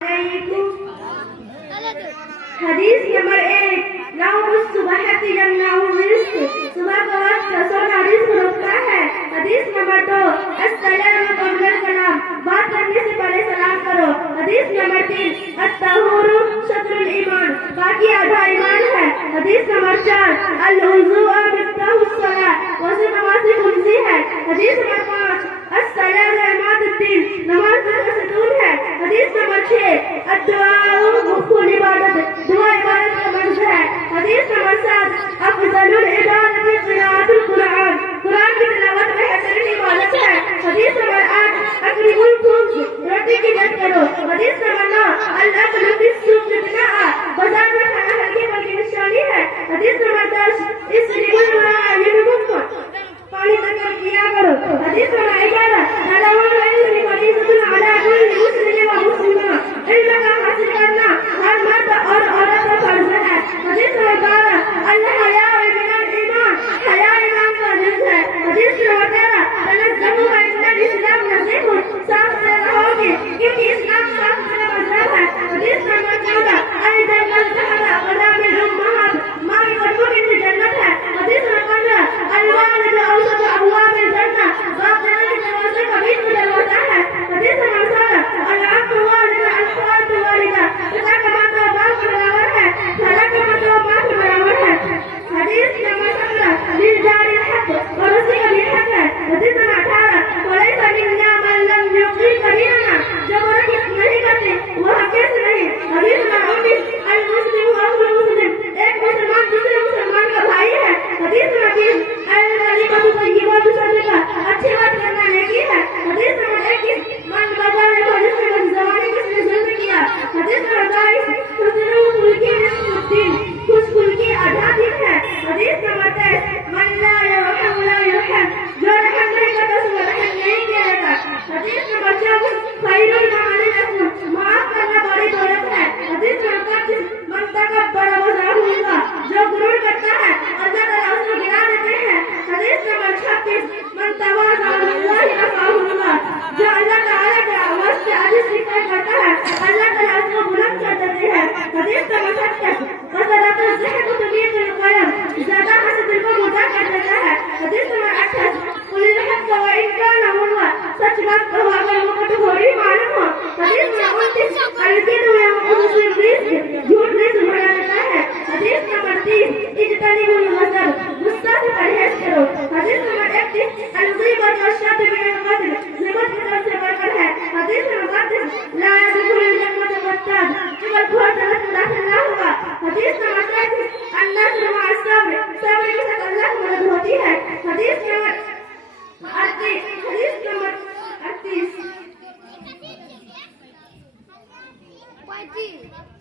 हदीस number 1 यौमुस सुबहती यमनाउ risk. सुबह का वक्त सोना रिस्क रोकता है। हदीस नंबर 2 अस्सलामु कब्लल कलाम, बात करने से पहले सलाम करो। हदीस नंबर 3 अत्तहुरु शत्रुल ईमान, बाकी आधा ईमान है। हदीस नंबर 4 अल वुज़ू मिफ्ताहुस सलाह, वज़ू नमाज की कुंजी है। हदीस नंबर 5 अस्सलाम इमादुद्दीन, नमाज का सतून है। हदीस नंबर 6 अद्दुआउ मुख्फुल इबादत, दुआ इबादत का मर्ज है। हदीस नंबर 7 अफज़लुल इबादत क़िराअतुल कुरान, कुरान की तिलावत बेहतरीन इबादत है। हदीस नंबर 8 अक्रिमुल खुब्ज़, रोटी की इज्जत करो। हदीस नंबर 9 अल अक्लु फिस्सूक़ बिदअह, बाजार में खाना हल्केपन की निशानी है। हदीस नंबर 10 इस्रिमुल मुआयिनुकुम, पानी तक किया करो। हदीस नंबर 11 तलावुल इल्मी फरीज़तुन अला कुल्ली मुस्लिम व मुस्लिमा, इल्म का हासिल करना हर मर्द और औरत पर फर्ज है। हदीस नंबर 12 अल हयाउ मिनल ईमान, हया ईमान का जुज़ है। हदीस नंबर 13 तनज़्ज़हू इन्नल इस्लाम नज़ीफ़ुन, साफ से रहोगे क्योंकि इस्लाम साफ सुथरा मजहब है। हदीस नंबर 14 अल जन्नत तहता क़दामिल उम्महात, माँ के कदमों के नीचे जन्नत है। हदीस नंबर 15 अल वालिद औसत अबवाबिल जन्नत, बाप जन्नत के दरवाजे का बीच में दरवाजा है। हदीस नंबर 16 अल अब्दु वालिदा अल ख़ालतु वालिदा, पिता का मतलब बाप के बराबर है, खाला का मतलब माँ के बराबर है। हदीस नंबर 17 लिल जारिल हक़, पड़ोसी का भी हक है। हदीस नंबर 18 वलैसा मिन्ना मन लम युक़ी करीना, जो बुरा नहीं करते वो हक़ से नहीं। हदीस नंबर 19 अल मुस्लिम अखुल मुस्लिम, एक मुसलमान दूसरे मुसलमान का भाई है। हदीस नंबर 20 अल कलिमतु तय्यबतु सदका, अच्छी बात करना नेकी है। हदीस नंबर 21 मन बजाने को जिसने जवानी किसने जुल्म किया। हदीस नंबर 22 हुस्नुल खुल्की निस्फुद्दीन, खुशखुल्की आधा दिन है। हदीस नंबर 23 मन ला यरहम ला युरहम, जो रहम नहीं करता उसको रहम नहीं किया जाता। हदीस नंबर 24 खैरुल माली नस्ल, माफ करना बड़ी दौलत है। हदीस नंबर 25 मन तकब्बरा वज़ाहुल्लाह, जो गुरूर करता है अल्लाह ताला उसको गिरा देते हैं। हदीस नंबर 26 मन तवाज़ा लिल्लाहि रफ़अहुल्लाह, जो अल्लाह ताला के आवाज़ से आजिज़ दिखाई करता है अल्लाह ताला उसको बुलंद कर देते हैं। हदीस नंबर 27 कसरतुल ज़िह्न तुमीतुल क़लम, ज़्यादा हंस दिल को मोटा कर देता है। हदीस नंबर 28 कुल हक़ व इन काना मुर्रा, सच बात कहो अगर वो कठोरी मालूम हो। हदीस नंबर 29 अल-किज़्बु यंक़ुसु रिज़्क़, झूठ रिज़्क बढ़ा देता है। हदीस नंबर 30 इज्तनिबुल गज़ब, गुस्सा से परहेज करो। हदीस नंबर 31 अल-ग़ीबत अशद्दु मिनल क़त्ल, ग़ीबत की तरफ से बढ़कर है। हदीस नंबर 32 ला यदखुलुल जन्नत क़त्ताद, चुगलखोर जन्नत में दाखिल ना होगा। हदीस नंबर 33 अन-नस्रु मअस सब्र, सब्र के साथ अल्लाह की मदद होती है। हदीस नंबर 38 35